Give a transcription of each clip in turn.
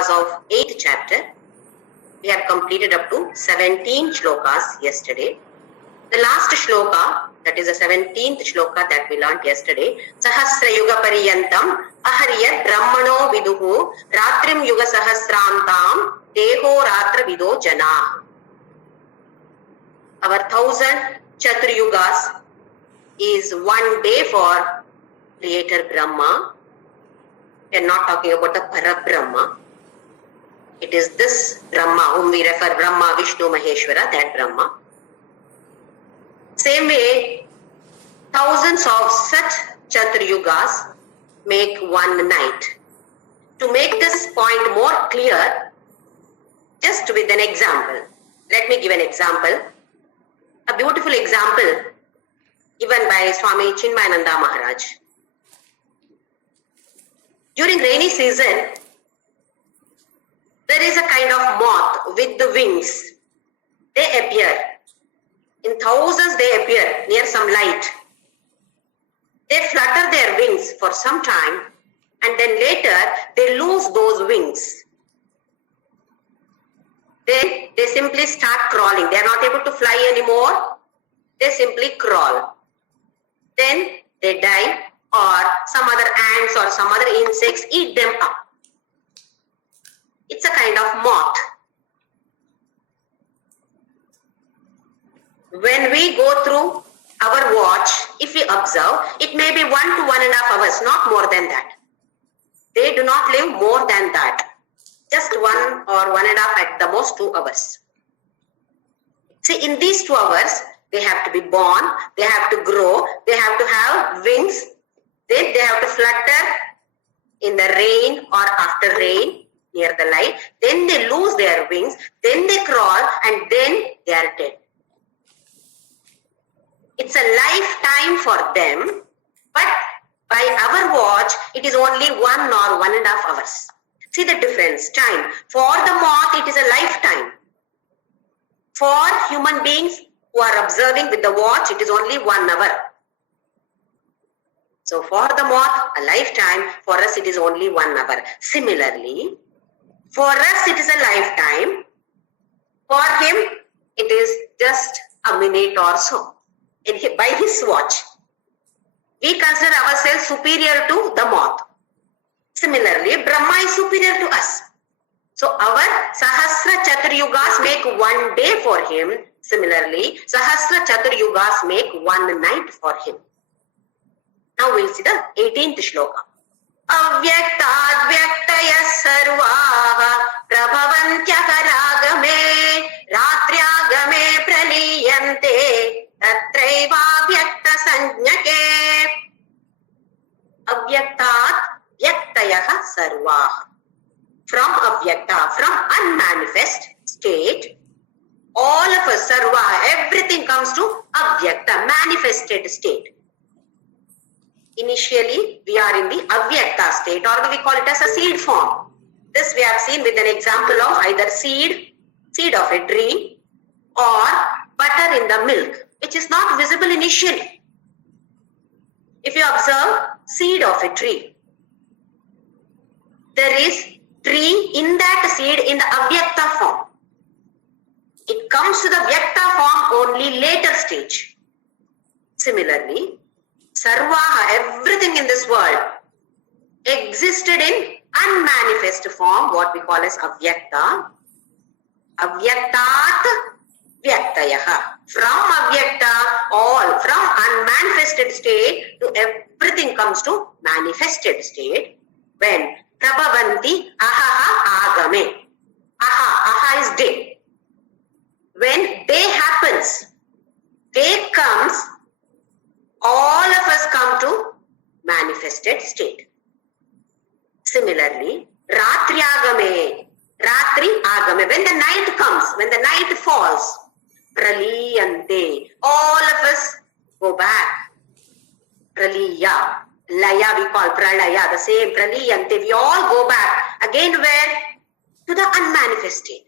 shlokas of 8th chapter. We have completed up to 17 shlokas yesterday. The last shloka, that is the 17th shloka that we learnt yesterday, Sahasra Yuga Pariyantam Ahariyat Brahmano Viduhu Ratrim Yuga Sahasrantam Deho Ratra Vido Jana. Our 1000 Chaturayugas is one day for Creator Brahma. We are not talking about the Parabrahma. It is this Brahma whom we refer Brahma, Vishnu, Maheshwara, that Brahma. Same way, thousands of such Chaturayugas make one night. To make this point more clear, just with an example, let me give an example. A beautiful example given by Swami Chinmayananda Maharaj. During rainy season, there is a kind of moth with the wings. They appear. In thousands they appear near some light. They flutter their wings for some time and then later they lose those wings. Then they simply start crawling. They are not able to fly anymore. They simply crawl. Then they die or some other ants or some other insects eat them up. It's a kind of moth. When we go through our watch, if we observe, it may be 1 to 1.5 hours, not more than that. They do not live more than that. Just 1 or 1.5 at the most 2 hours. See, in these 2 hours, they have to be born, they have to grow, they have to have wings, then they have to flutter in the rain or after rain near the light, then they lose their wings, then they crawl and then they are dead. It's a lifetime for them, but by our watch, it is only 1 or 1.5 hours. See the difference, time. For the moth, it is a lifetime. For human beings who are observing with the watch, it is only 1 hour. So for the moth, a lifetime. For us, it is only 1 hour. Similarly, for us, it is a lifetime. For him, it is just a minute or so. By his watch, we consider ourselves superior to the moth. Similarly, Brahma is superior to us. So our Sahasra Chaturayugas make 1 day for him. Similarly, Sahasra Chaturayugas make 1 night for him. Now we will see the 18th shloka. Avyaktaadvyaktaya sarvaha prabhavantyah ragame ratriagame praliyante tatraiva vyakta sanjnake. Avyaktaat vyaktayah sarvaha. From avyakta, from unmanifest state, all of us, sarvaha, everything comes to avyakta, manifested state. Initially, we are in the avyakta state, or we call it as a seed form. This we have seen with an example of either seed of a tree, or butter in the milk, which is not visible initially. If you observe seed of a tree, there is tree in that seed in the avyakta form. It comes to the vyakta form only later stage. Similarly, sarvaha, everything in this world, existed in unmanifest form, what we call as avyakta. Avyaktaat vyaktayah. From avyakta, all, from unmanifested state to everything comes to manifested state. When prabhavanti ahaha agame. Aha is day. When day happens, day comes, all of us come to manifested state. Similarly, ratri agame, when the night comes, when the night falls, praliyante, all of us go back. Praliya, laya we call pralaya, the same praliyante, we all go back. Again where? To the unmanifest state.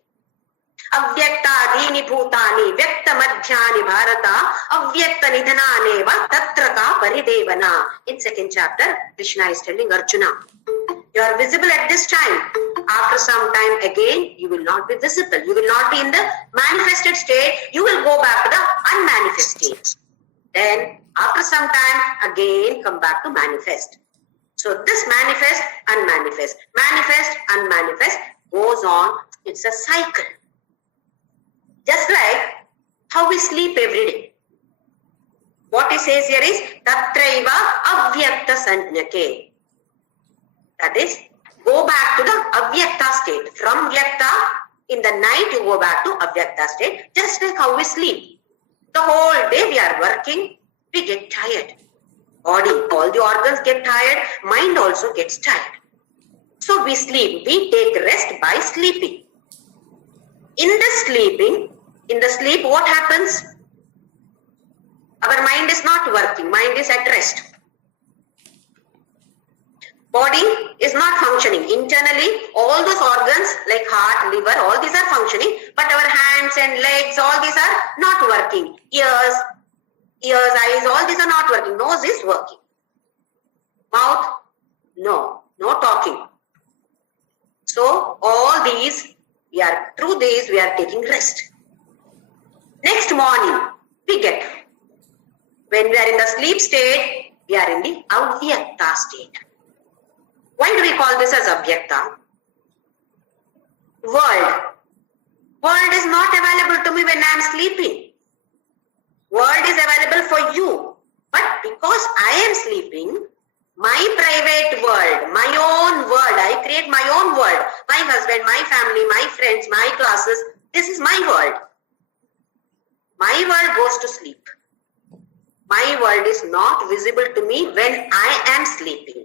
Avyakta bhutani vyakta madhyani bharata avyakta nidhananeva tatra ka paridevana. In second chapter, Krishna is telling Arjuna, You are visible at this time. After some time again, you will not be visible. You will not be in the manifested state. You will go back to the unmanifest state. Then after some time, again come back to manifest. So this manifest, unmanifest, manifest, unmanifest goes on. It's a cycle. Just like how we sleep every day. What he says here is tatraiva avyakta sanjnake. That is, go back to the avyakta state. From vyakta, in the night you go back to avyakta state, just like how we sleep. The whole day we are working, we get tired. Body, all the organs get tired, mind also gets tired. So we sleep, we take rest by sleeping. In the sleep, what happens? Our mind is not working, mind is at rest. Body is not functioning. Internally, all those organs like heart, liver, all these are functioning, but our hands and legs, all these are not working. Ears, eyes, all these are not working. Nose is working. Mouth, no talking. So all these, through these we are taking rest. Next morning, we get. When we are in the sleep state, we are in the avyakta state. Why do we call this as avyakta? World is not available to me when I am sleeping. World is available for you. But because I am sleeping, my private world, my own world, I create my own world. My husband, my family, my friends, my classes, this is my world. My world goes to sleep. My world is not visible to me when I am sleeping.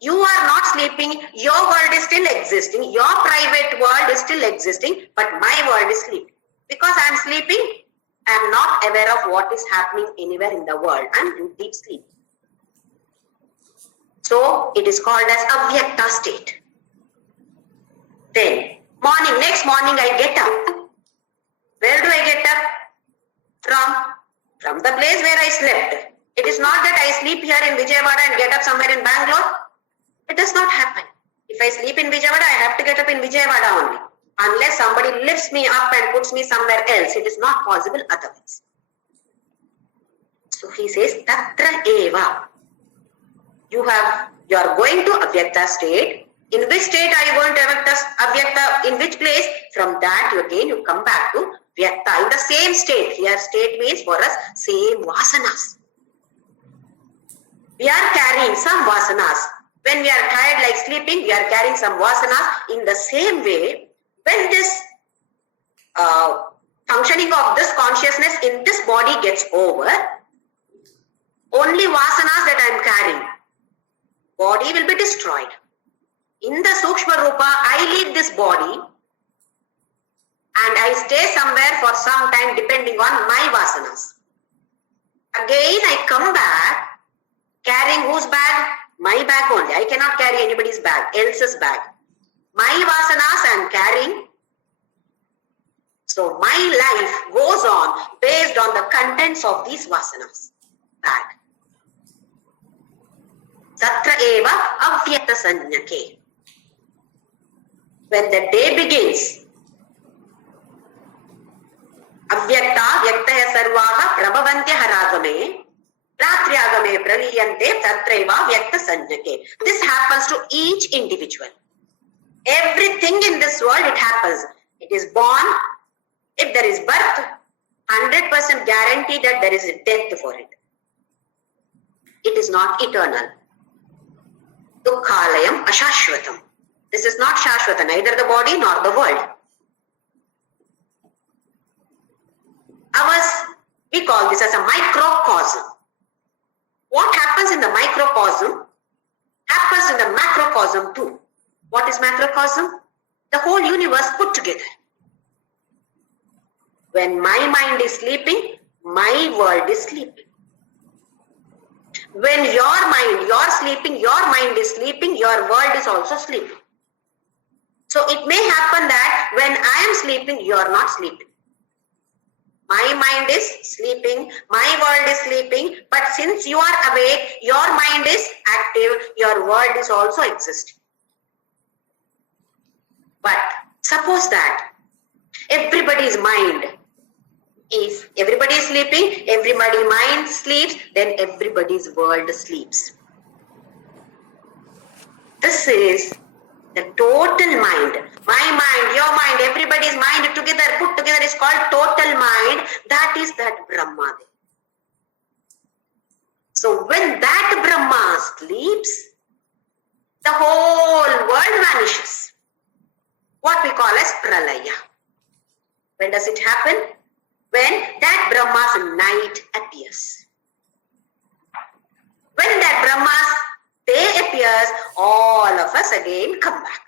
You are not sleeping, your world is still existing, your private world is still existing, but my world is sleeping. Because I am sleeping, I am not aware of what is happening anywhere in the world. I am in deep sleep. So it is called as avyakta state. Then next morning I get up. Where do I get up? From the place where I slept. It is not that I sleep here in Vijayawada and get up somewhere in Bangalore. It does not happen. If I sleep in Vijayawada, I have to get up in Vijayawada only. Unless somebody lifts me up and puts me somewhere else, it is not possible otherwise. So he says, Tatra eva. You are going to avyakta state. In which state are you going to avyakta? In which place? From that you come back to vyakta. In the same state. Here state means for us same vasanas. We are carrying some vasanas. When we are tired like sleeping, we are carrying some vasanas. In the same way, when this functioning of this consciousness in this body gets over, only vasanas that I am carrying, body will be destroyed. In the Sukshma Rupa, I leave this body and I stay somewhere for some time depending on my vasanas. Again, I come back carrying whose bag? My bag only. I cannot carry anybody's bag, else's bag. My vasanas I am carrying. So my life goes on based on the contents of these vasanas. Bag. Tatra eva avyakta sanjnake. When the day begins, avyakta vyaktaya sarvaha prabhavantya haragame ratriagame praliyante tatraiva vyakta sanjnake. This happens to each individual. Everything in this world, it happens. It is born. If there is birth, 100% guarantee that there is a death for it. It is not eternal. Dukkhalayam ashashvatam. This is not shashvata, neither the body nor the world. We call this as a microcosm. What happens in the microcosm happens in the macrocosm too. What is macrocosm? The whole universe put together. When my mind is sleeping, my world is sleeping. When your mind, you're sleeping, your mind is sleeping, your world is also sleeping. So it may happen that when I am sleeping, you are not sleeping. My mind is sleeping, my world is sleeping, but since you are awake, your mind is active, your world is also existing. Suppose that everybody's mind, if everybody is sleeping, everybody's mind sleeps, then everybody's world sleeps. This is the total mind. My mind, your mind, everybody's mind together, put together is called total mind. That is that Brahma. So when that Brahma sleeps, the whole world vanishes. What we call as Pralaya. When does it happen? When that Brahma's night appears. When that Brahma's day appears, all of us again come back.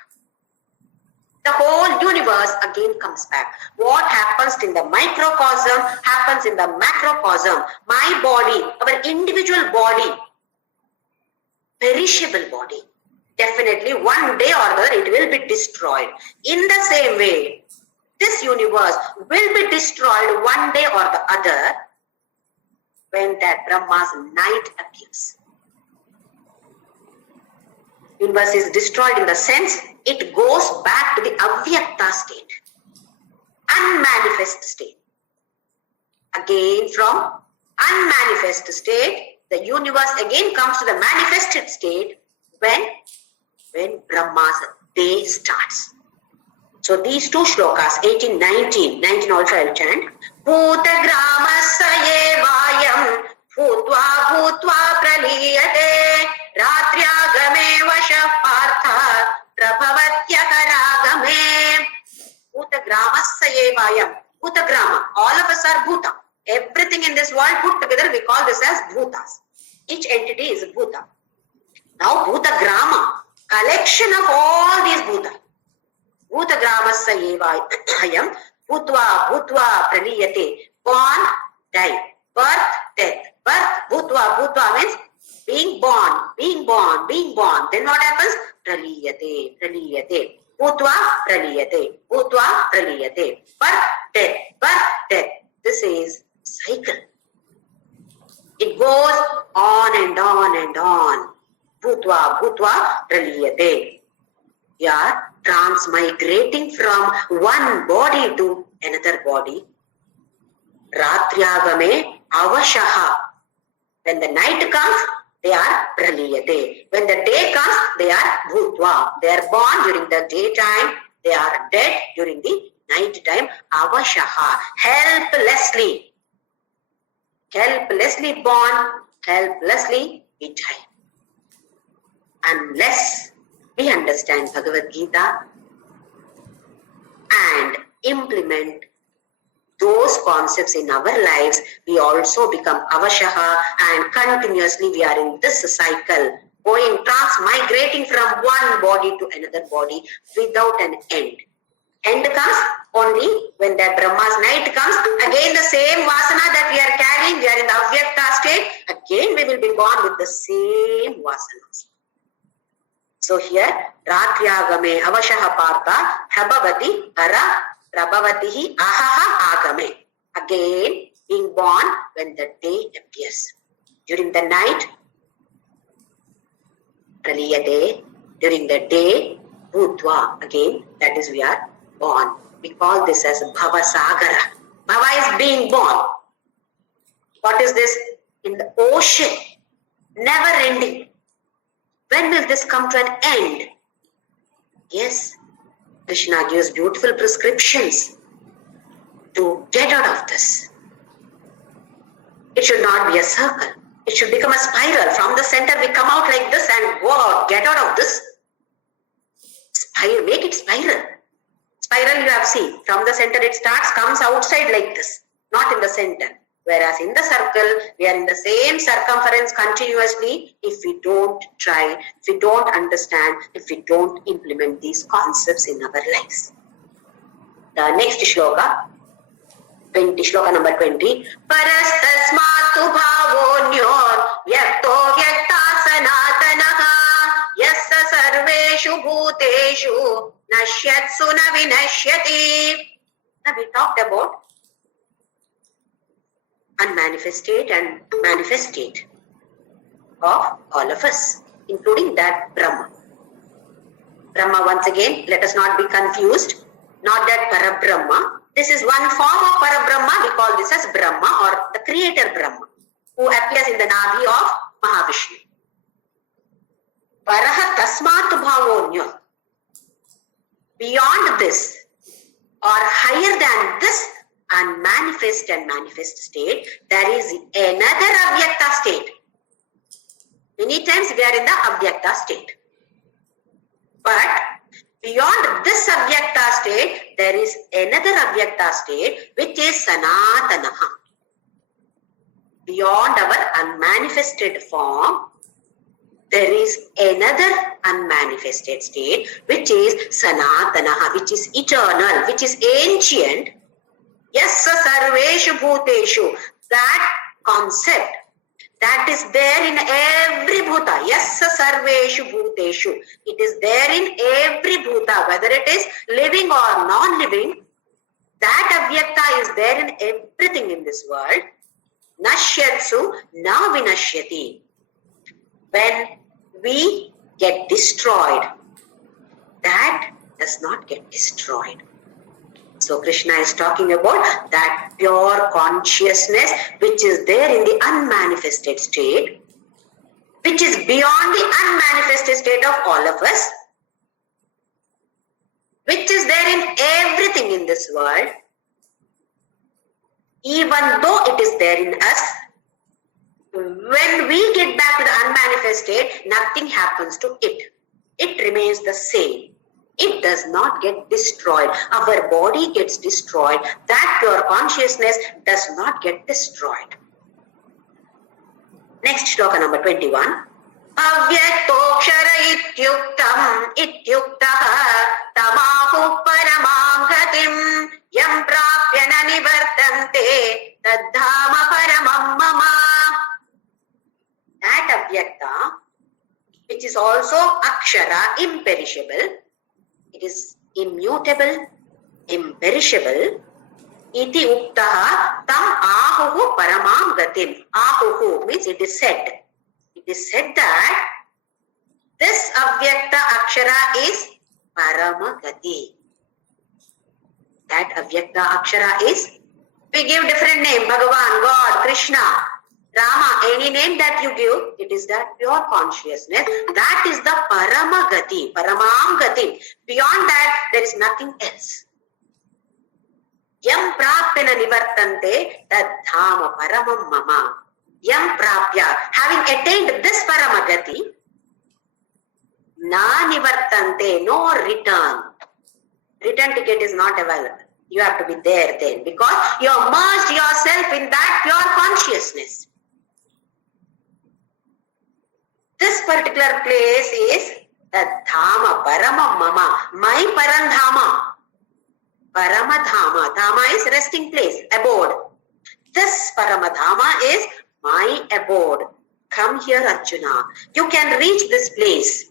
The whole universe again comes back. What happens in the microcosm happens in the macrocosm. My body, our individual body, perishable body, definitely one day or other it will be destroyed. In the same way, this universe will be destroyed one day or the other when that Brahma's night appears. Universe is destroyed in the sense it goes back to the avyakta state, unmanifest state. Again from unmanifest state, the universe again comes to the manifested state when Brahma's day starts. So these two shlokas, 18, 19, 19 also I'll chant. Bhuta gramasya evayam bhutva bhutva praliyate ratriagame vasha partha prabhavatyakaragame. Bhuta gramasya evayam. Bhuta grama. All of us are bhuta. Everything in this world put together we call this as bhutas. Each entity is bhuta. Now bhuta grama, collection of all these bhuta. Bhuta gramasya evayam bhutva bhutva praliyate. Born, die. Birth, death. Birth, bhutva. Bhutva means being born, being born, being born. Then what happens? Praliyate, praliyate. Bhutva, praliyate. Bhutva, praliyate. Birth, death. Birth, death. This is cycle. It goes on and on and on. Bhutva, bhutva, praliyate. You are transmigrating from one body to another body. Ratriagame avashaha. When the night comes, they are praliyate. When the day comes, they are bhutva. They are born during the daytime. They are dead during the night time. Avashaha. Helplessly. Helplessly born, helplessly we die. Unless we understand Bhagavadgita and implement those concepts in our lives, we also become avashaha, and continuously we are in this cycle, going, transmigrating from one body to another body without an end. End comes only when that Brahma's night comes. Again the same vasana that we are carrying, we are in the avyakta state. Again we will be born with the same vasanas. So here, ratriagame avashaha partha prabhavati ara prabhavatihi ahaha agame. Again, being born when the day appears. During the night, praliyate. During the day, bhutva. Again, that is we are born. We call this as bhava sagara. Bhava is being born. What is this? In the ocean, never ending. When will this come to an end? Yes, Krishna gives beautiful prescriptions to get out of this. It should not be a circle. It should become a spiral. From the center we come out like this and go out, get out of this. Spiral, make it spiral. Spiral you have seen. From the center it starts, comes outside like this, not in the center. Whereas in the circle, we are in the same circumference continuously if we don't try, if we don't understand, if we don't implement these concepts in our lives. The next shloka, shloka number 20. Parastasmatu bhavonyor vyakto vyakta sanatanaha yassa sarveshu bhuteshu nashyatsu na vinashyati. Now we talked about unmanifest state and manifest state of all of us, including that Brahma. Brahma, once again, let us not be confused. not that Parabrahma. This is one form of Parabrahma. We call this as Brahma or the creator Brahma, who appears in the Nabhi of Mahavishnu. Paraha tasmat bhavonya. Beyond this or higher than this unmanifest and manifest state, there is another avyakta state. Many times we are in the avyakta state. But beyond this avyakta state, there is another avyakta state which is sanatanaha. Beyond our unmanifested form, there is another unmanifested state which is sanatanaha, which is eternal, which is ancient. Yes, sarveshu bhuteshu. That concept that is there in every bhuta. Yes, sarveshu bhuteshu. It is there in every bhuta, whether it is living or non-living. That avyakta is there in everything in this world. Nashyatsu na vinashyati. When we get destroyed, that does not get destroyed. So Krishna is talking about that pure consciousness which is there in the unmanifested state, which is beyond the unmanifested state of all of us, which is there in everything in this world. Even though it is there in us, when we get back to the unmanifest state, nothing happens to it. It remains the same. It does not get destroyed. Our body gets destroyed. That pure consciousness does not get destroyed. Next shloka number 21. Avyatokshara ityuktam ityuktaha tamahu paramam gatim yam prapya na nivartante tadhama paramam mama. That avyakta, which is also akshara, imperishable, it is immutable, imperishable. Iti uktaha tam ahuhu paramam gatim. Ahuhu means it is said. It is said that this avyakta akshara is paramagati. That avyakta akshara is, we give different name, Bhagavan, God, Krishna, Rama, any name that you give, it is that pure consciousness. That is the paramagati, paramam gati. Beyond that, there is nothing else. Yam prapyana nivartante tad dhama paramam mama. Yam prapya, having attained this paramagati, na nivartante, no return. Return ticket is not available. You have to be there then, because you have merged yourself in that pure consciousness. This particular place is the Dhama, Parama Mama, my Parandhama. Paramadhama, Dhama is resting place, abode. This Paramadhama is my abode. Come here, Arjuna. You can reach this place,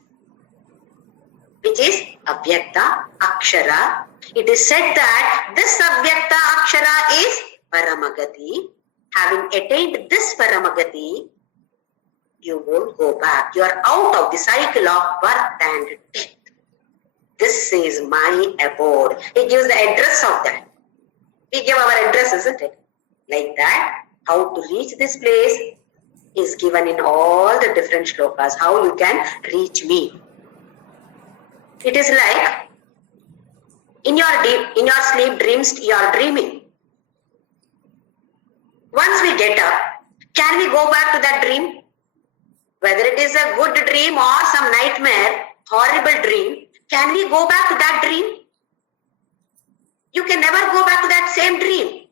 which is Avyakta Akshara. It is said that this Avyakta Akshara is Paramagati. Having attained this Paramagati, you won't go back. You are out of the cycle of birth and death. This is my abode. It gives the address of that. We give our address, isn't it? Like that, how to reach this place is given in all the different shlokas. How you can reach me. It is like in your sleep dreams, you are dreaming. Once we get up, can we go back to that dream? Whether it is a good dream or some nightmare, horrible dream, can we go back to that dream? You can never go back to that same dream.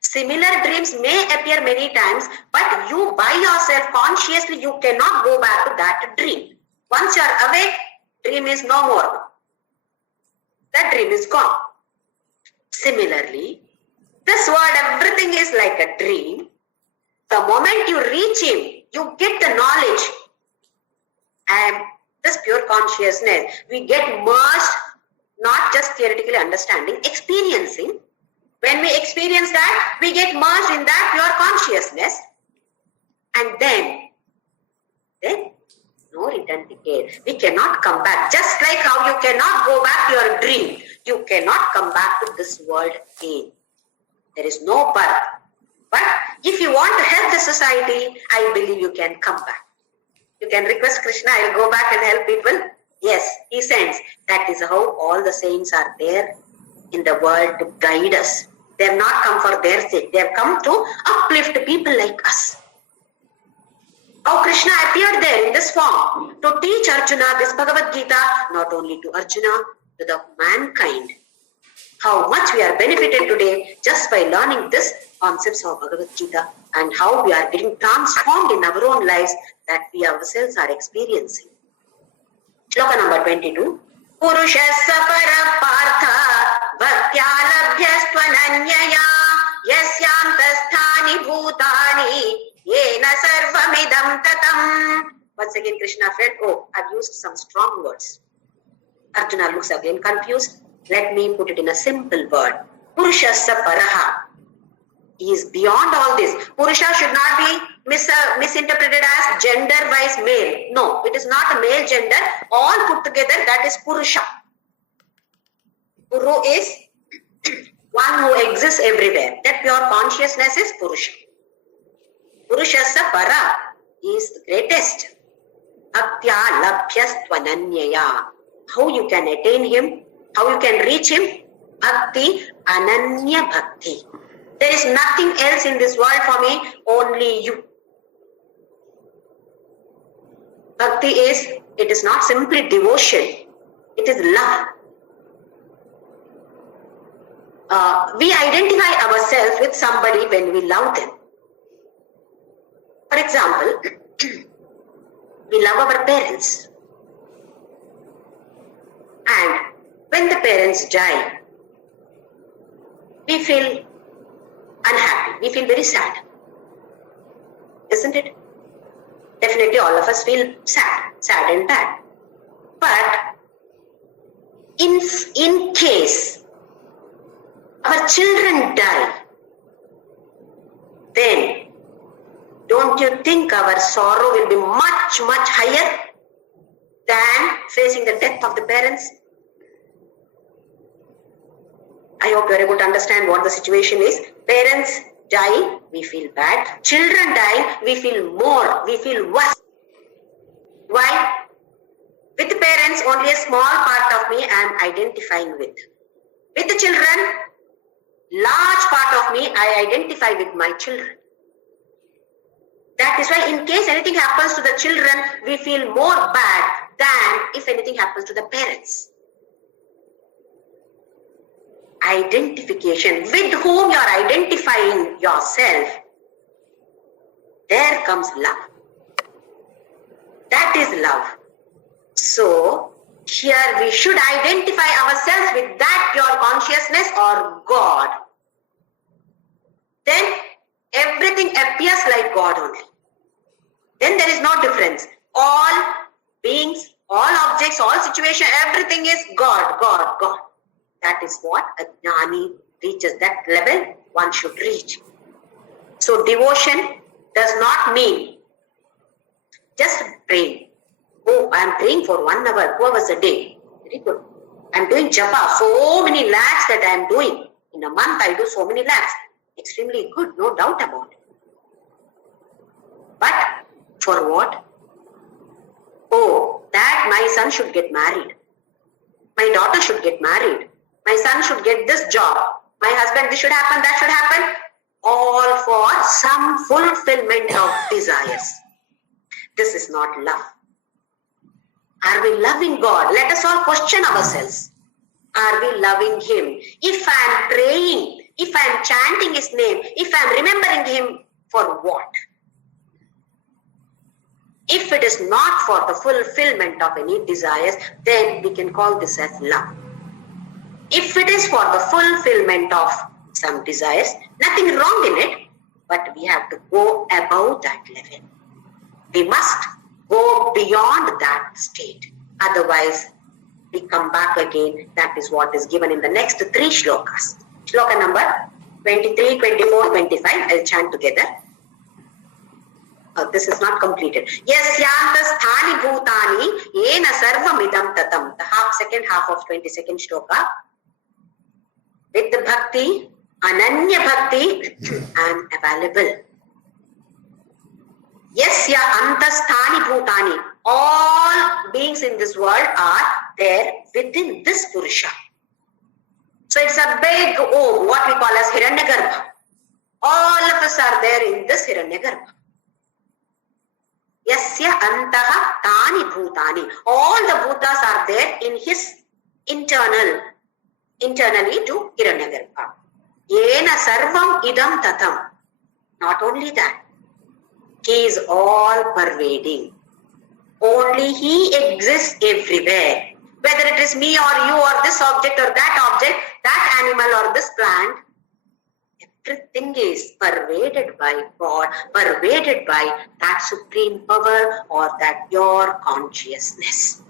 Similar dreams may appear many times, but you by yourself consciously, you cannot go back to that dream. Once you are awake, dream is no more. That dream is gone. Similarly, this world, everything is like a dream. The moment you reach him, you get the knowledge and this pure consciousness. We get merged, not just theoretically understanding, experiencing. When we experience that, we get merged in that pure consciousness, and then no return ticket. We cannot come back. Just like how you cannot go back to your dream. you cannot come back to this world again. There is no birth. But if you want to help the society, I believe you can come back. You can request Krishna, I'll go back and help people. Yes, he sends. That is how all the saints are there in the world to guide us. They have not come for their sake. They have come to uplift people like us. How Krishna appeared there in this form to teach Arjuna this Bhagavadgita, not only to Arjuna, to the mankind. How much we are benefited today just by learning this concepts of Bhagavadgita and how we are getting transformed in our own lives that we ourselves are experiencing. Shloka number 22. Purushassa parapartha bhaktya labhyastvananyaya yasyam bhutani yena sarvamidam tatam. Once again Krishna felt, oh, I've used some strong words. Arjuna looks again confused. Let me put it in a simple word. Purushassa paraha. He is beyond all this. Purusha should not be misinterpreted as gender-wise male. No, it is not a male gender. All put together, that is Purusha. Puru is one who exists everywhere. That pure consciousness is Purusha. Purushassa para is the greatest. Bhaktya labhyastvananyaya. How you can attain him? How you can reach him? Bhakti, ananya bhakti. There is nothing else in this world for me, only you. Bhakti is, it is not simply devotion, it is love. We identify ourselves with somebody when we love them. For example, we love our parents. And when the parents die, we feel unhappy. We feel very sad. Isn't it? Definitely all of us feel sad and bad. But in case our children die, then don't you think our sorrow will be much, much higher than facing the death of the parents? I hope you are able to understand what the situation is. Parents die, we feel bad. Children die, we feel more, we feel worse. Why? With the parents, only a small part of me I am identifying with. With the children, large part of me I identify with my children. That is why in case anything happens to the children, we feel more bad than if anything happens to the parents. Identification, with whom you are identifying yourself, there comes love. That is love. So, here we should identify ourselves with that pure consciousness or God. Then everything appears like God only. Then there is no difference. All beings, all objects, all situations, everything is God, God, God. That is what a jnani reaches. That level one should reach. So devotion does not mean just praying. Oh, I am praying for 1 hour, 2 hours a day. Very good. I am doing japa, so many lakhs that I am doing. In a month I do so many lakhs. Extremely good, no doubt about it. But for what? Oh, that my son should get married. My daughter should get married. My son should get this job. My husband, this should happen, that should happen. All for some fulfillment of desires. This is not love. Are we loving God? Let us all question ourselves. Are we loving Him? If I am praying, if I am chanting His name, if I am remembering Him, for what? If it is not for the fulfillment of any desires, then we can call this as love. If it is for the fulfillment of some desires, nothing wrong in it, but we have to go above that level. We must go beyond that state. Otherwise, we come back again. That is what is given in the next 3 shlokas. Shloka number 23, 24, 25. I'll chant together. This is not completed. Yasyanta sthani bhutani yena sarvamidam tatam. The second half of 22nd shloka. With the bhakti, ananya bhakti, I am available. Yasya antasthani bhutani. All beings in this world are there within this Purusha. So it's a big O, what we call as Hiranyagarbha. All of us are there in this Hiranyagarbha. Yasya antaha tani bhutani. All the bhutas are there in his internally to Hiranyagarbha. Yena sarvam idam tatam. Not only that, he is all pervading. Only he exists everywhere. Whether it is me or you or this object or that object, that animal or this plant, everything is pervaded by God, pervaded by that supreme power or that pure consciousness.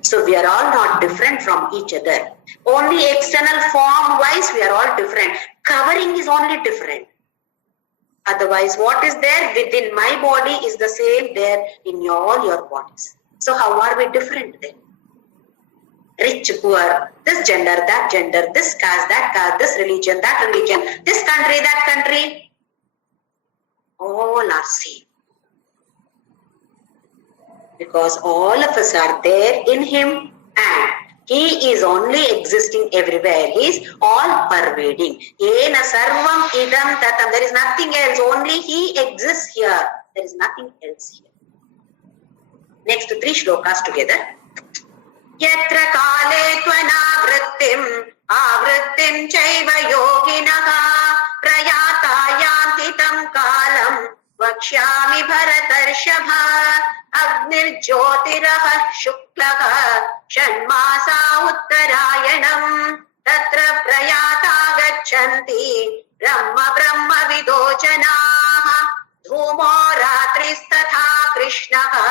So we are all not different from each other. Only external form wise we are all different. Covering is only different. Otherwise, what is there within my body is the same there in all your bodies. So how are we different then? Rich, poor, this gender, that gender, this caste, that caste, this religion, that religion, this country, that country, all are same. Because all of us are there in him and he is only existing everywhere. He is all pervading. Yena sarvam idam tatam. There is nothing else. Only he exists here. There is nothing else here. Next 3 shlokas together. Yatra kale tvanavrittim avrittim chaiva yoginaha prayata yanti tam kalam vakshyami bharatarshabha Agnirjyotiraha shuklaha shanmasa uttarayanam tatra prayata gachanti brahma vidojanaha dhumo ratristatha krishnaha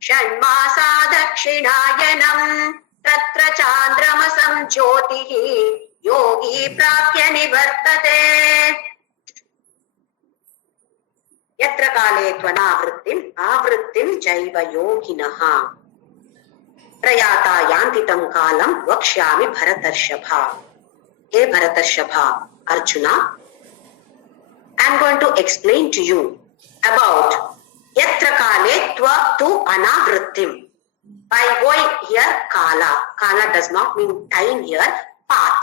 shanmasa dakshinayanam tatra chandramasam jyotihi yogi prapya nivartate. Yatra kale avrittim jaiva yoginaha prayata yantitam kalam vakshyami bharatarshabha. Hey Bharatarshabha, Arjuna, I am going to explain to you about yatra kale tu anavrittim. By going here, kala does not mean time here, path.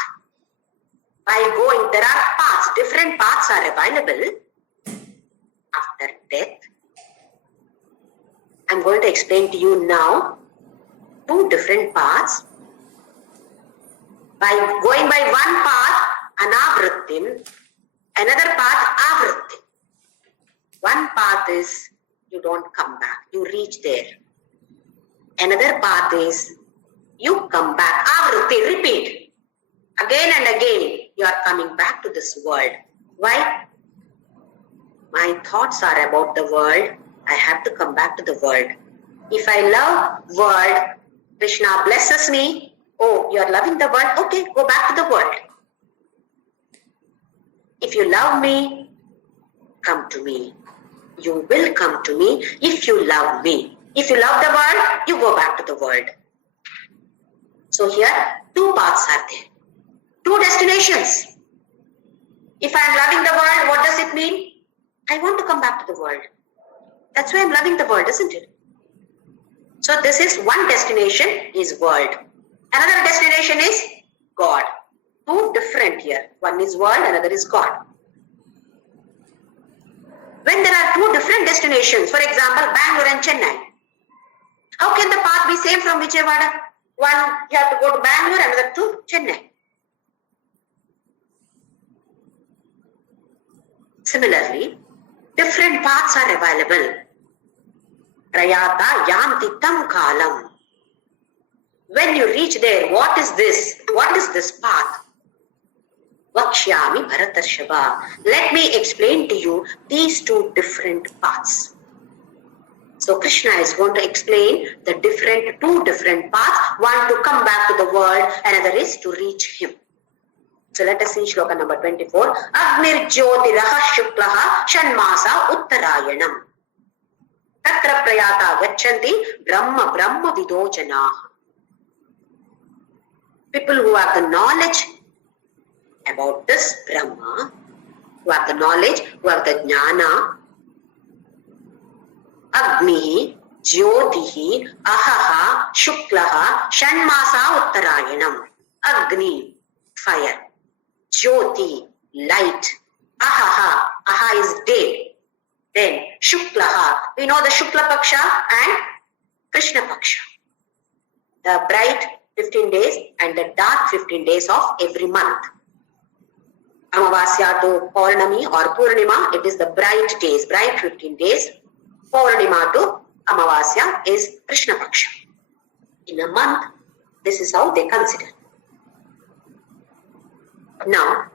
By going, there are paths, different paths are available. After death, I am going to explain to you now 2 different paths. By going by one path, anavrittim, another path, avrittim. One path is you don't come back, you reach there. Another path is you come back, avritti, repeat. Again and again, you are coming back to this world. Why? My thoughts are about the world. I have to come back to the world. If I love world, Krishna blesses me. Oh, you are loving the world? Okay, go back to the world. If you love me, come to me. You will come to me if you love me. If you love the world, you go back to the world. So here, 2 paths are there. 2 destinations. If I am loving the world, what does it mean? I want to come back to the world. That's why I'm loving the world, isn't it? So this is one destination is world. Another destination is God. 2 different here. One is world, another is God. When there are 2 different destinations, for example, Bangalore and Chennai, how can the path be same from Vijayawada? One, you have to go to Bangalore, another to Chennai. Similarly, different paths are available. Prayata yanti tam kalam. When you reach there, what is this? What is this path? Vakshyami Bharatarshabha. Let me explain to you these 2 different paths. So Krishna is going to explain the 2 different paths. One to come back to the world, another is to reach him. So let us see Shloka number 24. Agnirjyotiraha shuklaha shanmasa uttarayanam. Tatra prayata gachanti brahma vidojanaha. People who have the knowledge about this Brahma, who have the knowledge, who have the jnana, Agni, Jyotihi, Ahaha, Shuklaha, Shanmasa Uttarayanam. Agni, fire. Jyoti, light. Ahaha, aha is day. Then Shuklaha, we know the Shukla Paksha and Krishna Paksha. The bright 15 days and the dark 15 days of every month. Amavasya to Paurnami or Purnima, it is the bright days, bright 15 days. Paurnima to Amavasya is Krishna Paksha. In a month, this is how they consider. Now,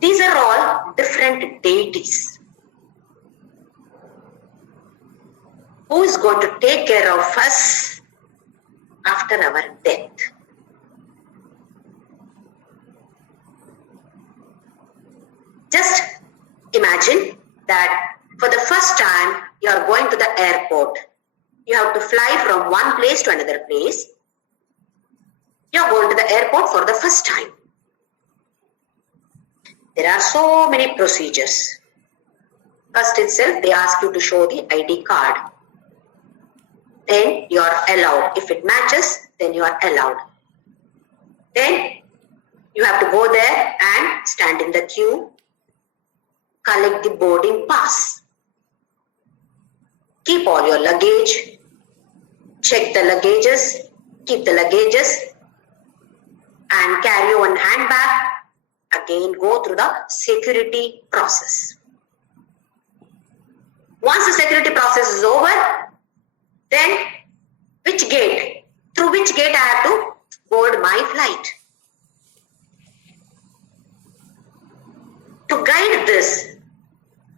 these are all different deities. Who is going to take care of us after our death? Just imagine that for the first time you are going to the airport. You have to fly from one place to another place. You are going to the airport for the first time. There are so many procedures. First itself, they ask you to show the ID card. Then you are allowed. If it matches, then you are allowed. Then you have to go there and stand in the queue, collect the boarding pass, keep all your luggage, check the luggages, keep the luggages, and carry one handbag. Again, go through the security process. Once the security process is over, then which gate? Through which gate I have to board my flight? To guide this,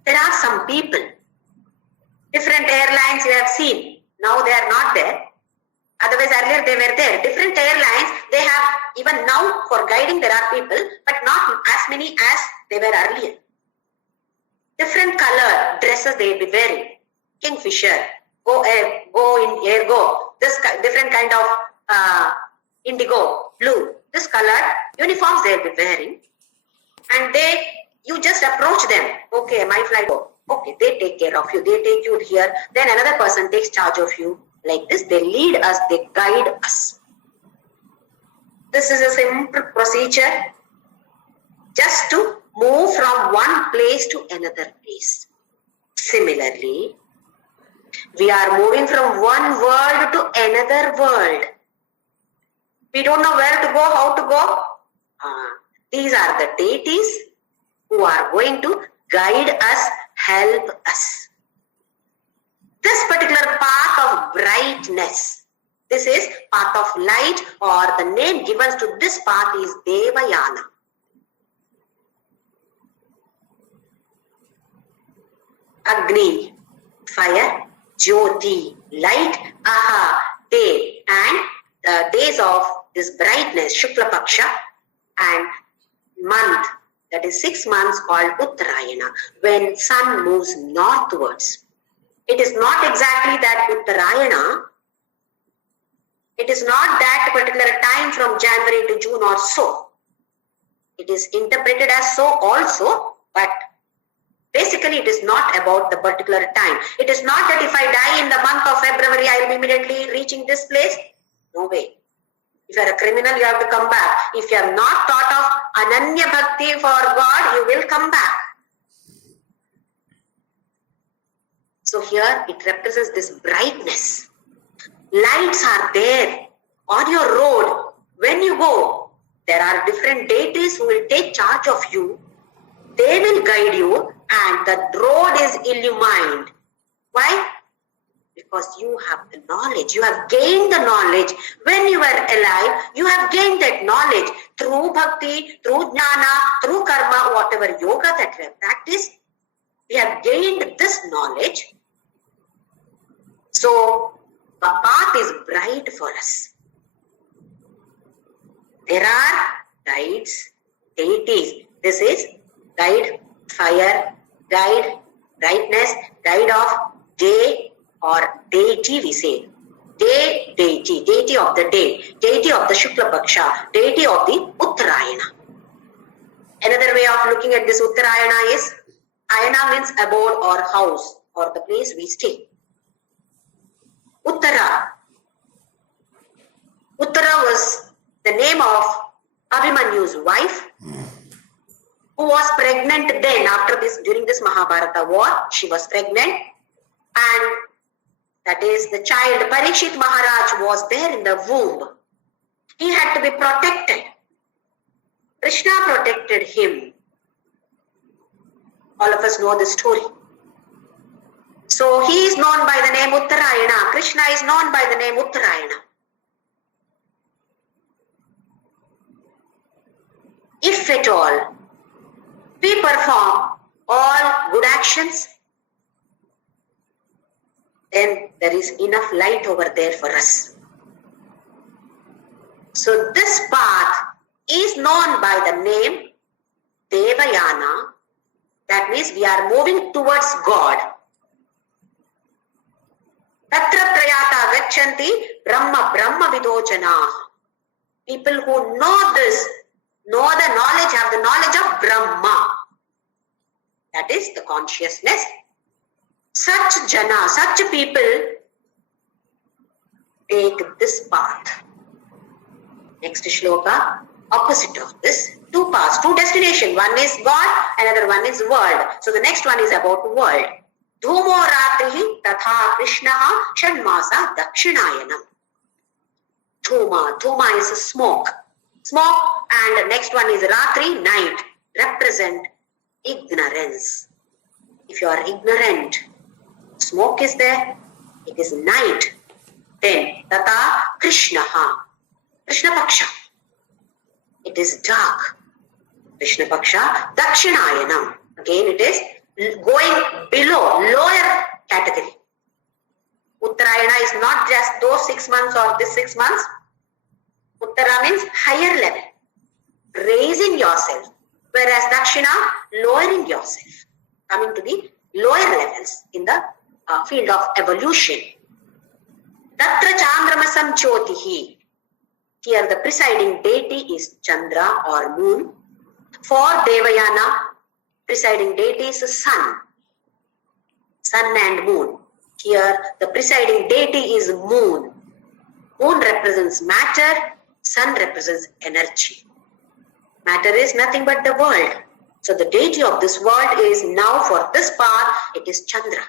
there are some people. Different airlines you have seen. Now they are not there. Otherwise, earlier they were there. Different airlines, they have, even now for guiding there are people, but not as many as they were earlier. Different color dresses they will be wearing. Kingfisher, go in air, go. This different kind of indigo, blue. This color uniforms they will be wearing. And you just approach them. Okay, my flight go. Okay, they take care of you. They take you here. Then another person takes charge of you. Like this, they lead us, they guide us. This is a simple procedure just to move from one place to another place. Similarly, we are moving from one world to another world. We don't know where to go, how to go. These are the deities who are going to guide us, help us. This particular path of brightness, this is path of light, or the name given to this path is Devayana. Agni, fire, Jyoti, light, Aha, day, and the days of this brightness, Shukla Paksha, and month, that is 6 months called Uttarayana, when sun moves northwards. It is not exactly that Uttarayana. It is not that particular time from January to June or so. It is interpreted as so also, but basically it is not about the particular time. It is not that if I die in the month of February, I will be immediately reaching this place. No way. If you are a criminal, you have to come back. If you have not thought of Ananya Bhakti for God, you will come back. So here it represents this brightness. Lights are there on your road. When you go, there are different deities who will take charge of you. They will guide you and the road is illumined. Why? Because you have the knowledge. You have gained the knowledge. When you were alive, you have gained that knowledge through bhakti, through jnana, through karma, whatever yoga that we have practiced. We have gained this knowledge. So, the path is bright for us. There are guides, deities. This is guide, fire, guide, brightness, guide of day or deity we say. Day, deity, deity of the day, deity of the Shukla Paksha, deity of the Uttarayana. Another way of looking at this Uttarayana is, Ayana means abode or house or the place we stay. Uttara. Uttara was the name of Abhimanyu's wife, who was pregnant then during this Mahabharata war. She was pregnant, and that is the child Parikshit Maharaj was there in the womb. He had to be protected. Krishna protected him. All of us know the story. So he is known by the name Uttarayana. Krishna is known by the name Uttarayana. If at all we perform all good actions, then there is enough light over there for us. So this path is known by the name Devayana. That means we are moving towards God. Tatra prayata gachanti brahma vidojana. People who know this, know the knowledge, have the knowledge of Brahma. That is the consciousness. Such jana, such people take this path. Next shloka, opposite of this. Two paths, two destinations. One is God, another one is world. So the next one is about world. Dhumo ratrihi tatha krishnaha shanmasa dakshinayanam. Dhuma is smoke. Smoke, and the next one is ratri, night, represent ignorance. If you are ignorant, smoke is there, it is night. Then tata krishnaha, Krishna Paksha, it is dark. Krishna Paksha, Dakshinayanam. Again it is going below, lower category. Uttarayana is not just those 6 months or this 6 months. Uttara means higher level, raising yourself. Whereas Dakshina, lowering yourself, coming to the lower levels in the field of evolution. Tatra Chandramasam Jyotihi. Here the presiding deity is Chandra or moon. For Devayana, presiding deity is sun. Sun and moon. Here the presiding deity is moon. Moon represents matter, sun represents energy. Matter is nothing but the world. So the deity of this world is now for this path, it is Chandra.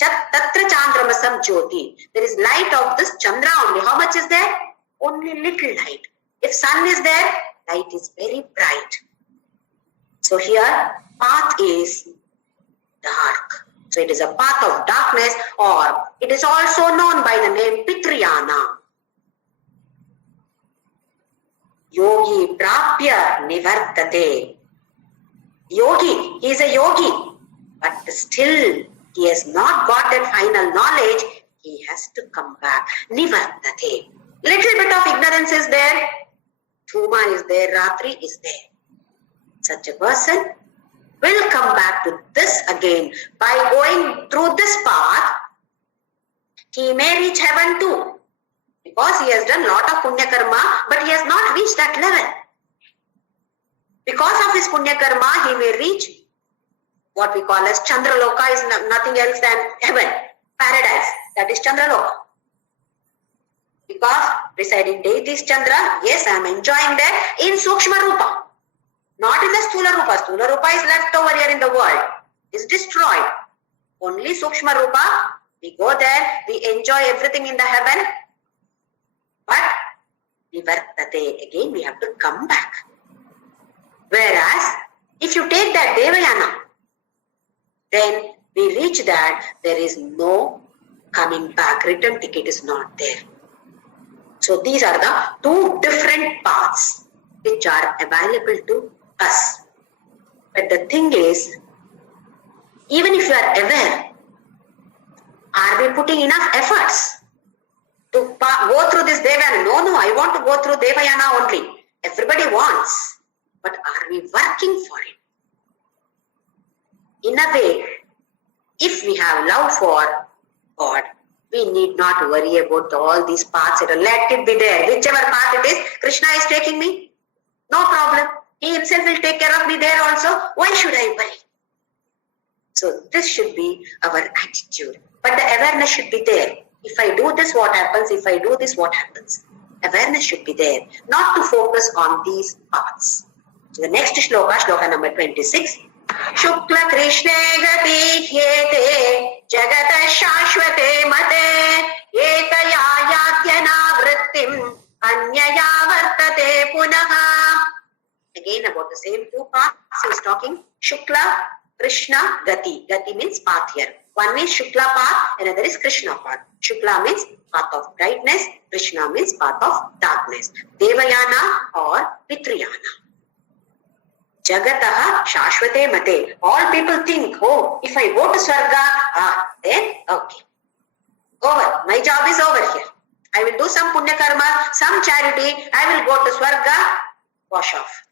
Tatra Chandramasam Jyoti. There is light of this Chandra only. How much is there? Only little light. If sun is there, light is very bright. So here, path is dark. So it is a path of darkness, or it is also known by the name Pitriyana. Yogi prapya nivartate. Yogi, he is a yogi, but still he has not got that final knowledge. He has to come back. Nivartate. Little bit of ignorance is there. Dhuma is there. Ratri is there. Such a person will come back to this again. By going through this path, he may reach heaven too. Because he has done lot of punya karma, but he has not reached that level. Because of his punya karma, he may reach what we call as Chandraloka, is nothing else than heaven, paradise. That is Chandraloka. Because presiding deity is Chandra, yes, I am enjoying that in Sukshma Rupa. Not in the Sthula Rupa. Sthula Rupa is left over here in the world. It's destroyed. Only Sukshma Rupa, we go there, we enjoy everything in the heaven. But Nivartate, again we have to come back. Whereas, if you take that Devayana, then we reach that there is no coming back. Return ticket is not there. So these are the two different paths which are available to us. But the thing is, even if you are aware, are we putting enough efforts to go through this Devayana? No, I want to go through Devayana only. Everybody wants. But are we working for it? In a way, if we have love for God, we need not worry about all these paths. Let it be there. Whichever path it is, Krishna is taking me. No problem. He himself himself will take care of me there also. Why should I worry? So this should be our attitude. But the awareness should be there. If I do this, what happens? If I do this, what happens? Awareness should be there. Not to focus on these paths. So the next shloka, shloka number 26. Shukla Krishne gati hyete jagata shashvate mate ekaya yatyana vrittim anyaya vartate punaha. Again about the same two paths he is talking. Shukla, Krishna, Gati. Gati means path here. One means Shukla path, another is Krishna path. Shukla means path of brightness, Krishna means path of darkness. Devayana or Pitriyana. Jagataha Shashvate Mate. All people think, oh, if I go to Swarga, then okay. Over. My job is over here. I will do some punya karma, some charity, I will go to Swarga, wash off.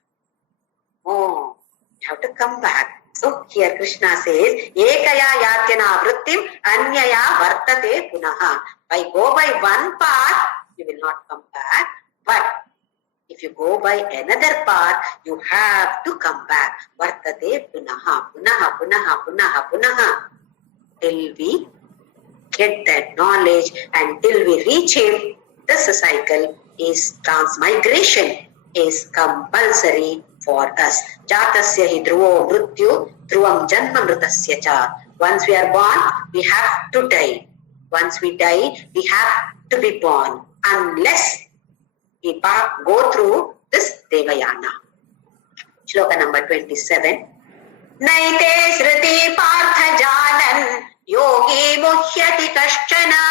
Oh, you have to come back. So here Krishna says, Ekaya yatyana vrittim anyaya vartate punaha. By go by one path, you will not come back. But if you go by another path, you have to come back. Vartate punaha, punaha, punaha, punaha, punaha. Till we get that knowledge and till we reach him, this cycle is transmigration is compulsory for us. Jatasya hi dhruvo mrityu dhruvam janma mritasya cha. Once we are born, we have to die. Once we die, we have to be born. Unless we go through this Devayana. Shloka number 27. Naite sriti partha janan yogi muhyati kaschana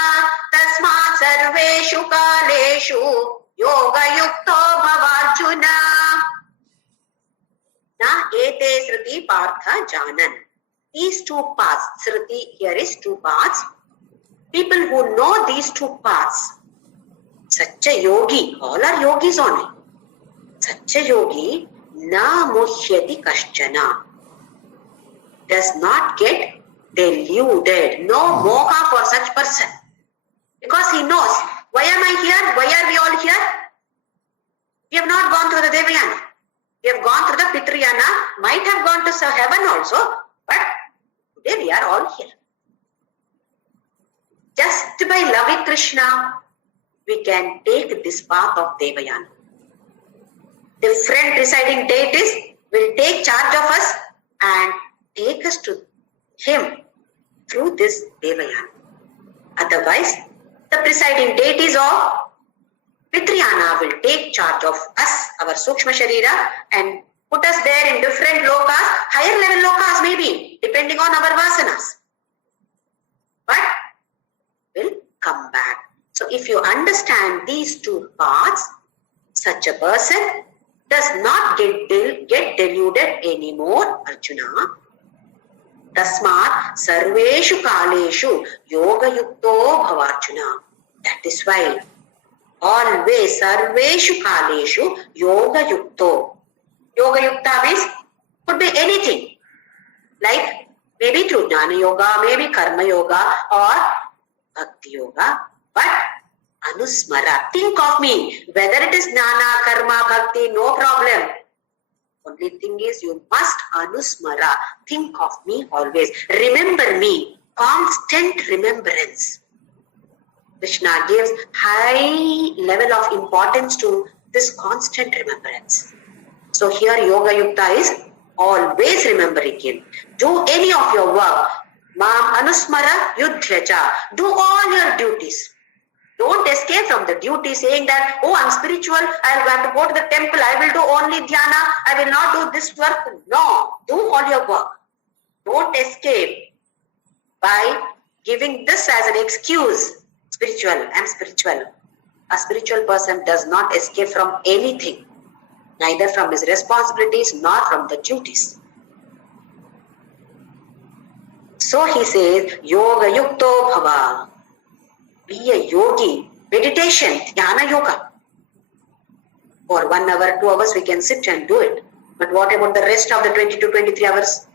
tasmat sarveshu kaleshu yoga yukto bhavarjuna. Na ete sriti partha janan. These two paths, sriti here is two paths. People who know these two paths, such a yogi, all are yogis only. Such a yogi, na muhyati kaschana, does not get deluded. No moha for such person. Because he knows, why am I here? Why are we all here? We have not gone through the Devayana. We have gone through the Pitriyana, might have gone to heaven also, but today we are all here. Just by loving Krishna, we can take this path of Devayana. Different presiding deities will take charge of us and take us to him through this Devayana. Otherwise, the presiding deities of Pitriyana will take charge of us, our Sukshma Sharira, and put us there in different lokas, higher level lokas maybe, depending on our vasanas. But will come back. So if you understand these two paths, such a person does not get deluded anymore, Arjuna. Tasmat sarveshu kaleshu yoga yukto bhavarjuna. That is why always sarveshu kaleshu yoga yukto. Yoga yukta means could be anything. Like maybe through jnana yoga, maybe karma yoga or bhakti yoga. But anusmara, think of me. Whether it is jnana, karma, bhakti, no problem. Only thing is you must anusmara, think of me always. Remember me, constant remembrance. Krishna gives high level of importance to this constant remembrance. So here Yoga Yukta is always remembering him. Do any of your work. Mam anusmara yudhyacha. Do all your duties. Don't escape from the duty saying that, oh, I'm spiritual, I'll have to go to the temple, I will do only dhyana, I will not do this work. No, do all your work. Don't escape by giving this as an excuse. Spiritual, I'm spiritual. A spiritual person does not escape from anything, neither from his responsibilities nor from the duties. So he says, Yoga Yukto Bhava. Be a yogi. Meditation, dhyana yoga. For 1 hour, 2 hours we can sit and do it. But what about the rest of the 20 to 23 hours?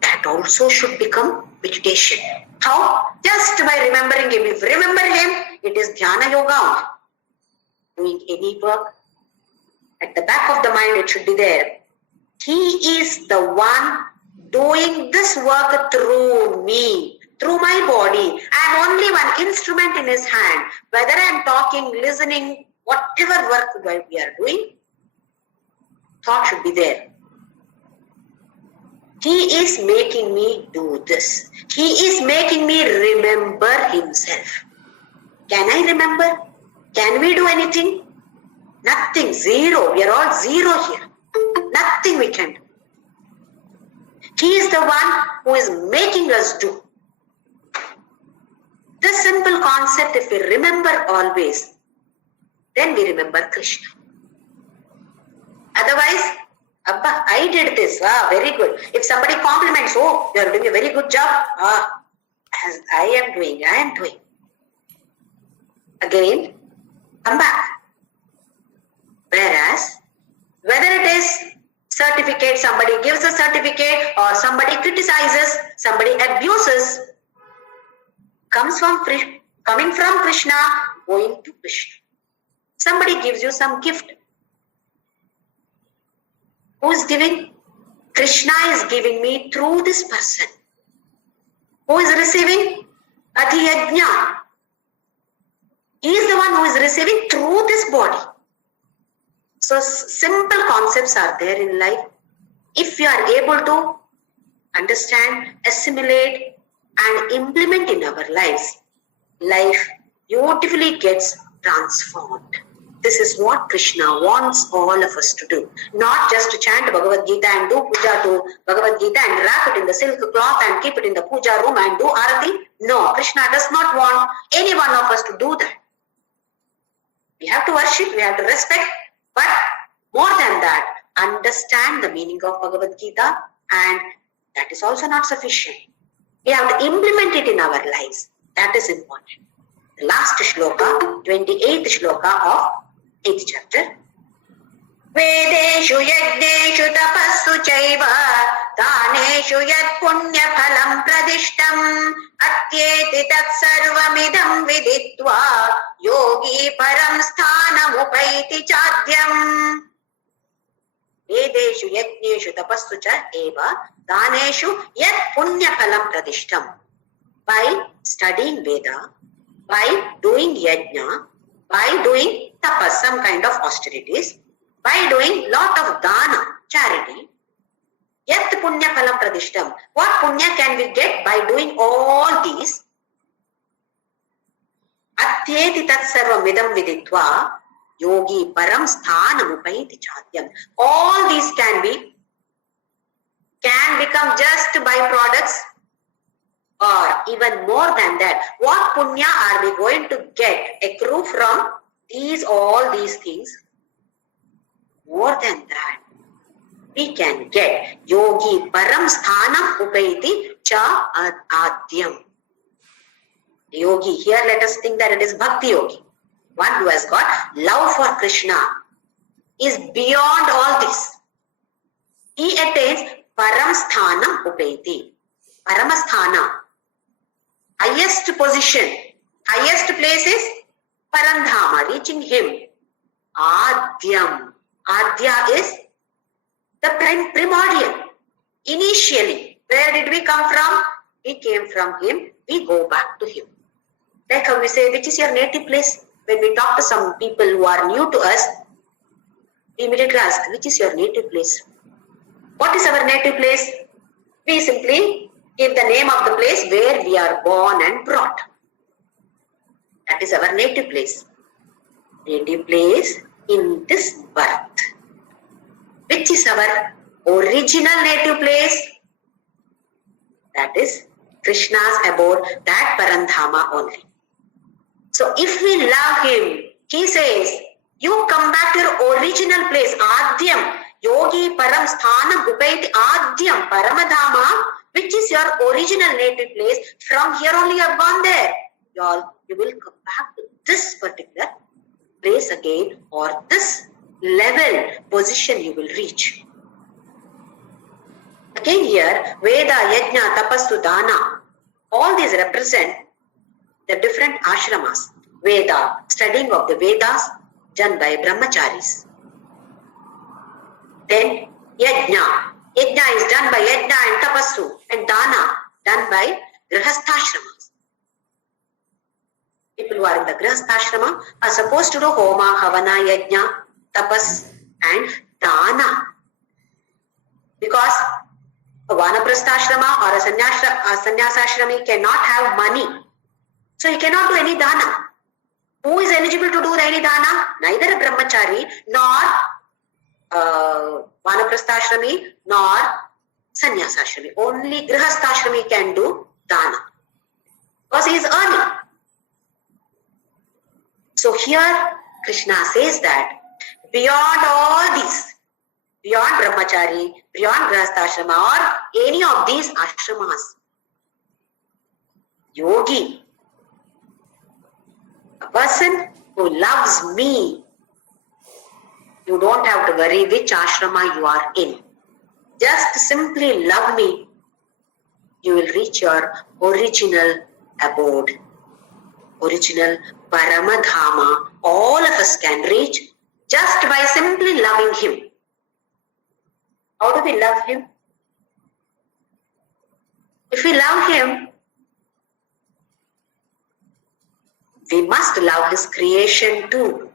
That also should become meditation. How? Just by remembering him. If you remember him, it is dhyana yoga. Doing any work, At the back of the mind, it should be there. He is the one doing this work through me, through my body. I am only one instrument in his hand. Whether I am talking, listening, whatever work we are doing, thought should be there. He is making me do this. He is making me remember himself. Can I remember? Can we do anything? Nothing. Zero. We are all zero here. Nothing we can do. He is the one who is making us do. This simple concept, if we remember always, then we remember Krishna. Otherwise, Abba, I did this. Very good. If somebody compliments, oh, you are doing a very good job. As I am doing. Again, come back. Whereas, whether it is certificate, somebody gives a certificate, or somebody criticizes, somebody abuses, coming from Krishna, going to Krishna. Somebody gives you some gift. Who is giving? Krishna is giving me through this person. Who is receiving? Adhiyajna. He is the one who is receiving through this body. So simple concepts are there in life. If you are able to understand, assimilate and implement in our lives, life beautifully gets transformed. This is what Krishna wants all of us to do. Not just to chant Bhagavadgita and do puja to Bhagavadgita and wrap it in the silk cloth and keep it in the puja room and do arati. No, Krishna does not want any one of us to do that. We have to worship, we have to respect, but more than that, understand the meaning of Bhagavad-Gita, and that is also not sufficient. We have to implement it in our lives. That is important. The last shloka, 28th shloka of 8th chapter. Vedeshu yajneshu tapassu chaiva daneshu yat punya phalam pradishtam atyeti tat sarvamidam viditva yogi param sthanam upaiti chadyam. Vedeshu yajneshu tapassu chaiva daneshu yat punya phalam pradishtam. By studying Veda, by doing yajna, by doing tapas, some kind of austerities, by doing lot of dana, charity, yat punya phalam pradishtam. What punya can we get by doing all these? Atyeti tat sarvam idam viditva yogi param sthanam upaiti chadyam. All these can become just byproducts, or even more than that. What punya are we going to accrue from all these things? More than that, we can get yogi param sthanam upaiti cha adyam. Yogi, here let us think that it is bhakti yogi, one who has got love for Krishna, is beyond all this. He attains param sthanam upaiti. Paramasthana, highest position, highest place is Parandhama, reaching him. Adyam. Adya is the primordial. Initially, where did we come from? We came from him, we go back to him. Like how we say, which is your native place? When we talk to some people who are new to us, we immediately ask, which is your native place? What is our native place? We simply give the name of the place where we are born and brought. That is our native place. Native place in this birth. Which is our original native place? That is Krishna's abode, that Parandhama only. So if we love him, he says, you come back to your original place, Adyam, Yogi Param Sthanam Upaiti Adyam Paramadhama, which is your original native place. From here only you have gone there. You will come back to this particular place again, or this level, position you will reach. Again here, Veda, Yajna, Tapasu, Dana, all these represent the different ashramas. Veda, studying of the Vedas done by brahmacharis. Then yajna. Yajna is done by yajna and tapassu, and dana done by grihasthashramas. People who are in the grihasthashrama are supposed to do homa, havana, yajna, tapas and dana. Because a vanaprastha or a sannyasashrami cannot have money. So he cannot do any dana. Who is eligible to do any dana? Neither a brahmachari nor vanaprastha nor sannyasashrami. Only grihastha can do dana. Because he is earning. So here Krishna says that beyond all these, beyond brahmachari, beyond grihastha or any of these ashramas, yogi, a person who loves me, you don't have to worry which ashrama you are in. Just simply love me. You will reach your original abode, original Paramadhama. All of us can reach just by simply loving him. How do we love him? If we love him, we must love his creation too.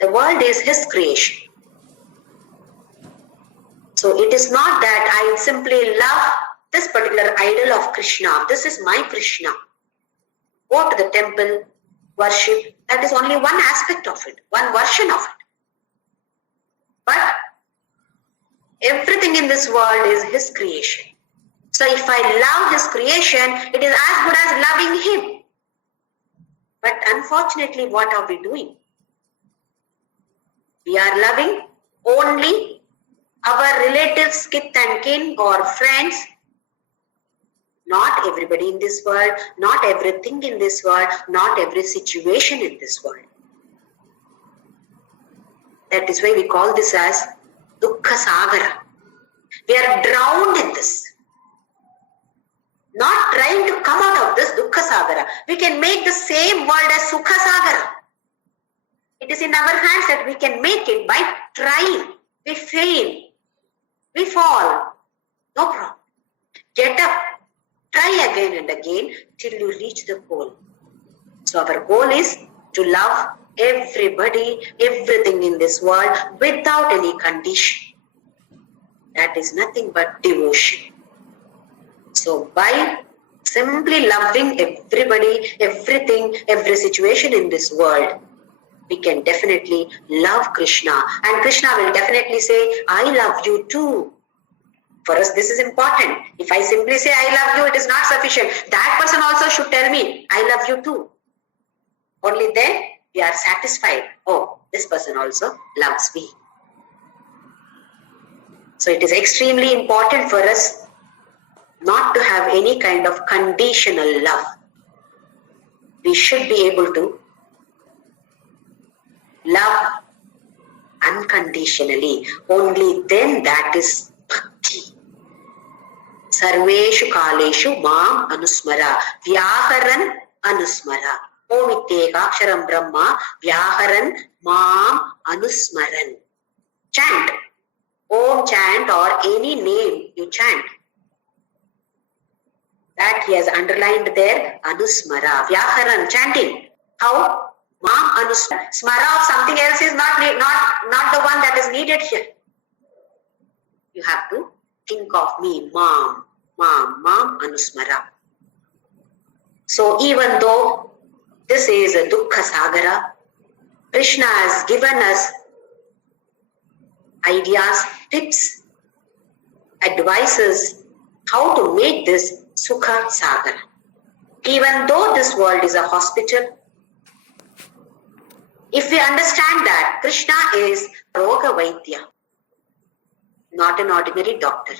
The world is his creation. So it is not that I simply love this particular idol of Krishna. This is my Krishna. Go to the temple, worship. That is only one aspect of it, one version of it. But everything in this world is his creation. So if I love his creation, it is as good as loving him. But unfortunately, what are we doing? We are loving only our relatives, kith and kin or friends. Not everybody in this world, not everything in this world, not every situation in this world. That is why we call this as Dukkha Sagara. We are drowned in this. Not trying to come out of this Dukkha Sagara. We can make the same world as Sukha Sagara. It is in our hands that we can make it by trying. We fail. We fall. No problem. Get up. Try again and again till you reach the goal. So our goal is to love everybody, everything in this world without any condition. That is nothing but devotion. So by simply loving everybody, everything, every situation in this world, we can definitely love Krishna. And Krishna will definitely say, I love you too. For us, this is important. If I simply say, I love you, it is not sufficient. That person also should tell me, I love you too. Only then we are satisfied. Oh, this person also loves me. So it is extremely important for us not to have any kind of conditional love. We should be able to love unconditionally. Only then that is bhakti. Sarveshu kaleshu mam anusmara. Vyaharan anusmara. Om ityeka aksharam brahma. Vyaharan mam anusmaran. Chant. Om chant or any name you chant. That he has underlined there. Anusmara. Vyaharan. Chanting. How? Mam anusmara. Smara of something else is not the one that is needed here. You have to think of me, mam anusmara. So even though this is a Dukkha Sagara, Krishna has given us ideas, tips, advices how to make this Sukha Sagara. Even though this world is a hospital, if we understand that Krishna is Roga Vaidya, not an ordinary doctor,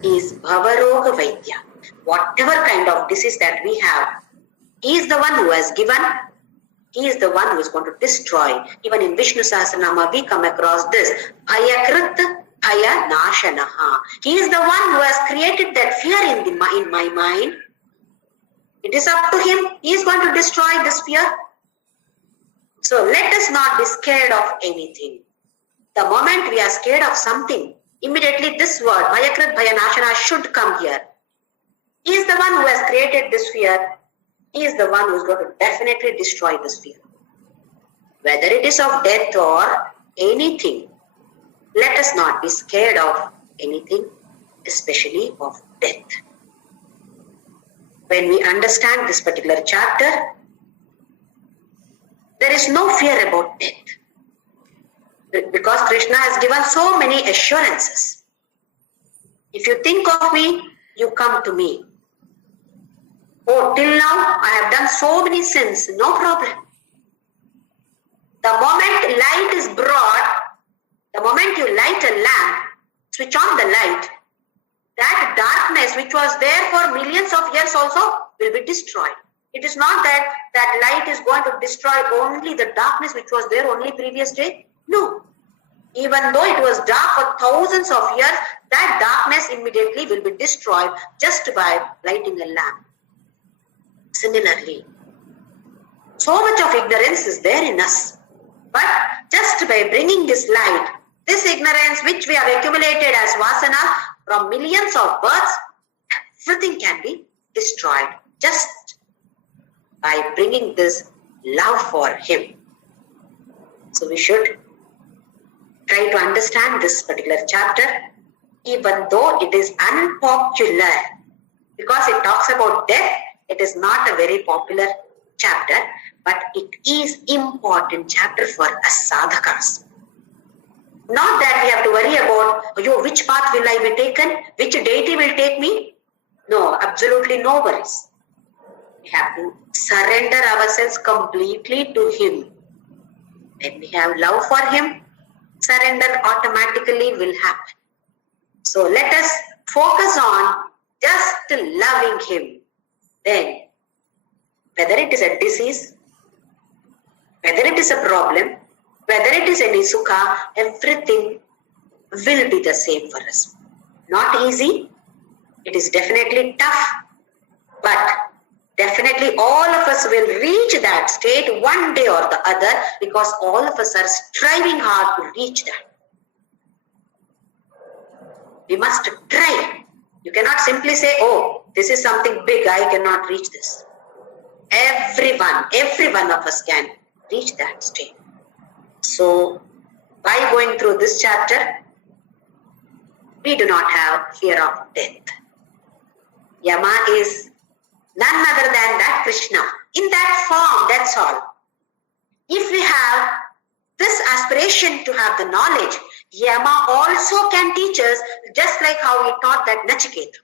he is Bhavaroga Vaidya. Whatever kind of disease that we have, he is the one who has given, he is the one who is going to destroy. Even in Vishnu Sahasranama, we come across this, Bhayakrit Bhaya Nashanaha. He is the one who has created that fear in my mind. It is up to him. He is going to destroy this fear. So let us not be scared of anything. The moment we are scared of something, immediately this word, Bhayakrit Bhayanashana, should come here. He is the one who has created this fear. He is the one who is going to definitely destroy this fear. Whether it is of death or anything, let us not be scared of anything, especially of death. When we understand this particular chapter, there is no fear about death. Because Krishna has given so many assurances. If you think of me, you come to me. Oh, till now I have done so many sins, no problem. The moment light is brought, the moment you light a lamp, switch on the light, that darkness which was there for millions of years also will be destroyed. It is not that that light is going to destroy only the darkness which was there only previous day. No. Even though it was dark for thousands of years, that darkness immediately will be destroyed just by lighting a lamp. Similarly, so much of ignorance is there in us. But just by bringing this light, this ignorance which we have accumulated as vasana from millions of births, everything can be destroyed just by bringing this love for Him. So we should try to understand this particular chapter, even though it is unpopular. Because it talks about death, it is not a very popular chapter, but it is important chapter for us sadhakas. Not that we have to worry about, which path will I be taken? Which deity will take me? No, absolutely no worries. We have to surrender ourselves completely to Him. When we have love for Him, surrender automatically will happen. So let us focus on just loving Him. Then, whether it is a disease, whether it is a problem, whether it is any sukha, everything will be the same for us. Not easy, it is definitely tough, but definitely all of us will reach that state one day or the other, because all of us are striving hard to reach that. We must try. You cannot simply say, oh, this is something big, I cannot reach this. Every one of us can reach that state. So, by going through this chapter, we do not have fear of death. Yama is none other than that Krishna. In that form, that's all. If we have this aspiration to have the knowledge, Yama also can teach us, just like how he taught that Nachiketa.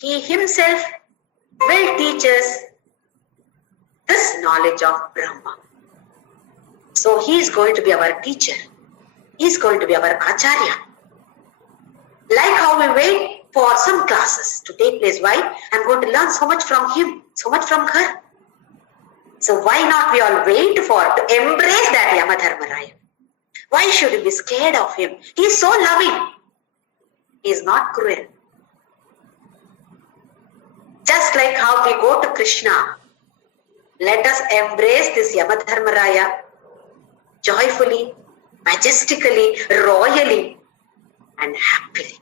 He himself will teach us this knowledge of Brahma. So he is going to be our teacher. He is going to be our Acharya. Like how we wait for some classes to take place. Why? I'm going to learn so much from him, so much from her. So why not we all wait to embrace that Yamadharmaraya? Why should we be scared of him? He is so loving. He is not cruel. Just like how we go to Krishna, let us embrace this Yamadharmaraya joyfully, majestically, royally, and happily.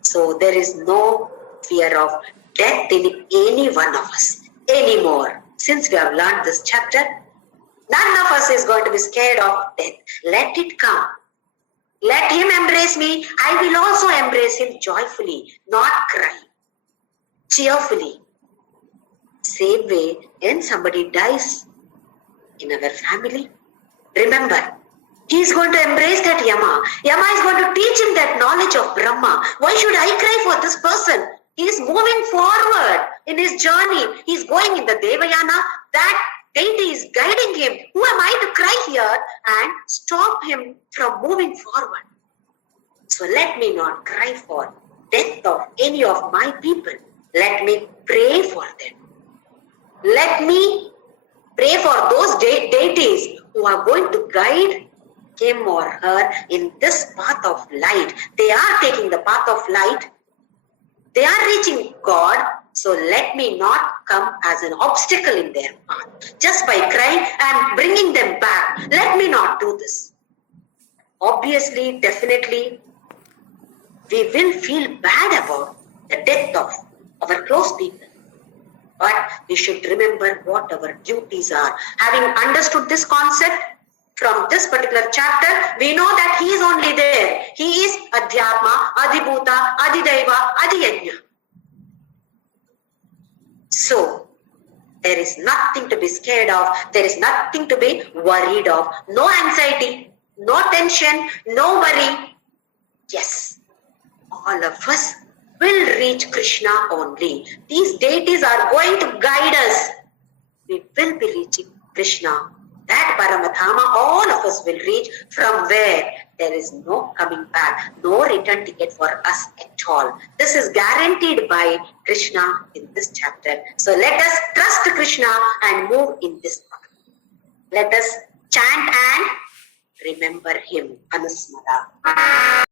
So there is no fear of death in any one of us anymore. Since we have learned this chapter, none of us is going to be scared of death. Let it come. Let him embrace me. I will also embrace him joyfully, not crying, cheerfully. Same way, when somebody dies in our family, remember, he is going to embrace that Yama. Yama is going to teach him that knowledge of Brahma. Why should I cry for this person? He is moving forward in his journey. He is going in the Devayana. That deity is guiding him. Who am I to cry here and stop him from moving forward? So let me not cry for death of any of my people. Let me pray for them. Let me pray for those deities who are going to guide him or her in this path of light. They are taking the path of light. They are reaching God. So let me not come as an obstacle in their path. Just by crying and bringing them back. Let me not do this. obviously, definitely, we will feel bad about the death of our close people. But we should remember what our duties are. Having understood this concept from this particular chapter, we know that he is only there. He is Adhyatma, Adhibhuta, Adhidaiva, Adhiyajna. So, there is nothing to be scared of. There is nothing to be worried of. No anxiety, no tension, no worry. Yes, all of us will reach Krishna only. These deities are going to guide us. We will be reaching Krishna. That Paramatama, all of us will reach, from where there is no coming back, no return ticket for us at all. This is guaranteed by Krishna in this chapter. So let us trust Krishna and move in this path. Let us chant and remember him. Anusmara.